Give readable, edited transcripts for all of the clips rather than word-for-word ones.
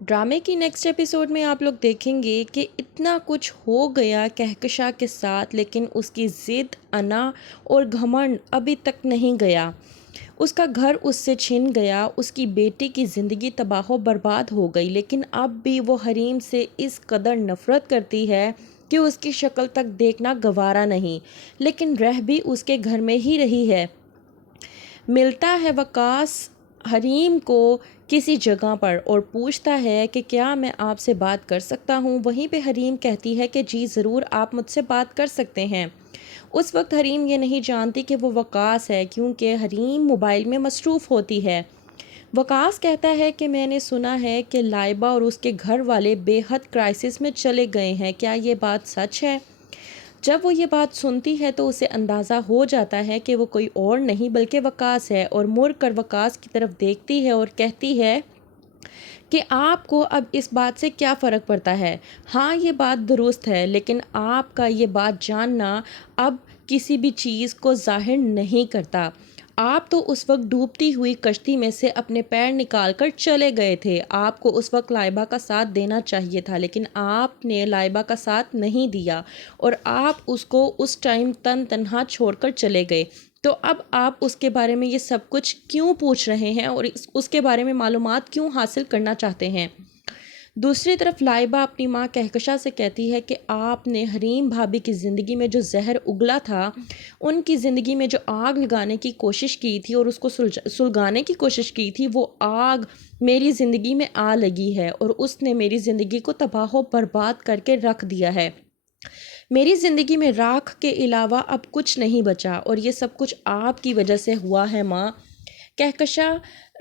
ڈرامے کی next episode میں آپ لوگ دیکھیں گے کہ اتنا کچھ ہو گیا کہکشاں کے ساتھ، لیکن اس کی ضد، انا اور گھمنڈ ابھی تک نہیں گیا۔ اس کا گھر اس سے چھن گیا، اس کی بیٹی کی زندگی تباہ و برباد ہو گئی، لیکن اب بھی وہ حریم سے اس قدر نفرت کرتی ہے کہ اس کی شکل تک دیکھنا گوارا نہیں، لیکن رہ بھی اس کے گھر میں ہی رہی ہے۔ ملتا ہے وقاص حریم کو کسی جگہ پر اور پوچھتا ہے کہ کیا میں آپ سے بات کر سکتا ہوں؟ وہیں پہ حریم کہتی ہے کہ جی ضرور، آپ مجھ سے بات کر سکتے ہیں۔ اس وقت حریم یہ نہیں جانتی کہ وہ وقاص ہے، کیونکہ حریم موبائل میں مصروف ہوتی ہے۔ وقاص کہتا ہے کہ میں نے سنا ہے کہ لائبہ اور اس کے گھر والے بے حد کرائسس میں چلے گئے ہیں، کیا یہ بات سچ ہے؟ جب وہ یہ بات سنتی ہے تو اسے اندازہ ہو جاتا ہے کہ وہ کوئی اور نہیں بلکہ وقاص ہے، اور مڑ کر وقاص کی طرف دیکھتی ہے اور کہتی ہے کہ آپ کو اب اس بات سے کیا فرق پڑتا ہے؟ ہاں یہ بات درست ہے، لیکن آپ کا یہ بات جاننا اب کسی بھی چیز کو ظاہر نہیں کرتا۔ آپ تو اس وقت ڈوبتی ہوئی کشتی میں سے اپنے پیر نکال کر چلے گئے تھے۔ آپ کو اس وقت لائبہ کا ساتھ دینا چاہیے تھا، لیکن آپ نے لائبہ کا ساتھ نہیں دیا اور آپ اس کو اس ٹائم تنہا چھوڑ کر چلے گئے۔ تو اب آپ اس کے بارے میں یہ سب کچھ کیوں پوچھ رہے ہیں اور اس کے بارے میں معلومات کیوں حاصل کرنا چاہتے ہیں؟ دوسری طرف لائبہ اپنی ماں کہکشاں سے کہتی ہے کہ آپ نے حریم بھابھی کی زندگی میں جو زہر اگلا تھا، ان کی زندگی میں جو آگ لگانے کی کوشش کی تھی اور اس کو سلگانے کی کوشش کی تھی، وہ آگ میری زندگی میں آ لگی ہے اور اس نے میری زندگی کو تباہ و برباد کر کے رکھ دیا ہے۔ میری زندگی میں راکھ کے علاوہ اب کچھ نہیں بچا، اور یہ سب کچھ آپ کی وجہ سے ہوا ہے ماں۔ کہکشاں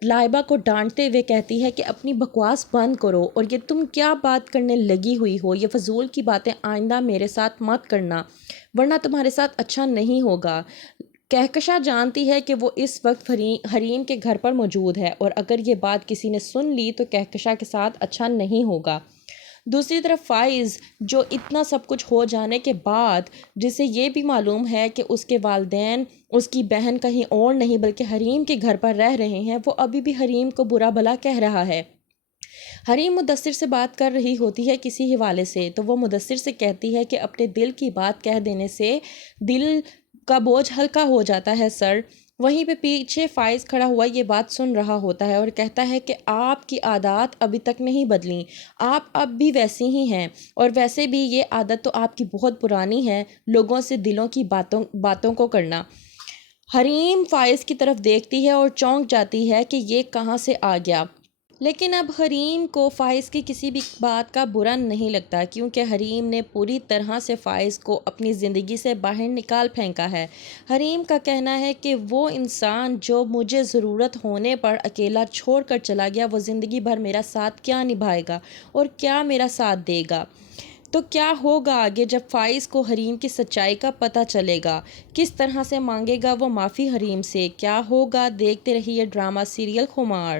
لائبہ کو ڈانٹتے ہوئے کہتی ہے کہ اپنی بکواس بند کرو، اور یہ تم کیا بات کرنے لگی ہوئی ہو؟ یہ فضول کی باتیں آئندہ میرے ساتھ مت کرنا، ورنہ تمہارے ساتھ اچھا نہیں ہوگا۔ کہکشاں جانتی ہے کہ وہ اس وقت حریم کے گھر پر موجود ہے، اور اگر یہ بات کسی نے سن لی تو کہکشاں کے ساتھ اچھا نہیں ہوگا۔ دوسری طرف فائز، جو اتنا سب کچھ ہو جانے کے بعد جسے یہ بھی معلوم ہے کہ اس کے والدین اس کی بہن کہیں اور نہیں بلکہ حریم کے گھر پر رہ رہے ہیں، وہ ابھی بھی حریم کو برا بھلا کہہ رہا ہے۔ حریم مدثر سے بات کر رہی ہوتی ہے کسی حوالے سے، تو وہ مدثر سے کہتی ہے کہ اپنے دل کی بات کہہ دینے سے دل کا بوجھ ہلکا ہو جاتا ہے سر۔ وہیں پہ پیچھے فائز کھڑا ہوا یہ بات سن رہا ہوتا ہے اور کہتا ہے کہ آپ کی عادات ابھی تک نہیں بدلیں، آپ اب بھی ویسی ہی ہیں، اور ویسے بھی یہ عادت تو آپ کی بہت پرانی ہے، لوگوں سے دلوں کی باتوں کو کرنا۔ حریم فائز کی طرف دیکھتی ہے اور چونک جاتی ہے کہ یہ کہاں سے آ گیا، لیکن اب حریم کو فائز کی کسی بھی بات کا برا نہیں لگتا، کیونکہ حریم نے پوری طرح سے فائز کو اپنی زندگی سے باہر نکال پھینکا ہے۔ حریم کا کہنا ہے کہ وہ انسان جو مجھے ضرورت ہونے پر اکیلا چھوڑ کر چلا گیا، وہ زندگی بھر میرا ساتھ کیا نبھائے گا اور کیا میرا ساتھ دے گا؟ تو کیا ہوگا آگے جب فائز کو حریم کی سچائی کا پتہ چلے گا؟ کس طرح سے مانگے گا وہ معافی حریم سے؟ کیا ہوگا؟ دیکھتے رہیے ڈرامہ سیریل خمار۔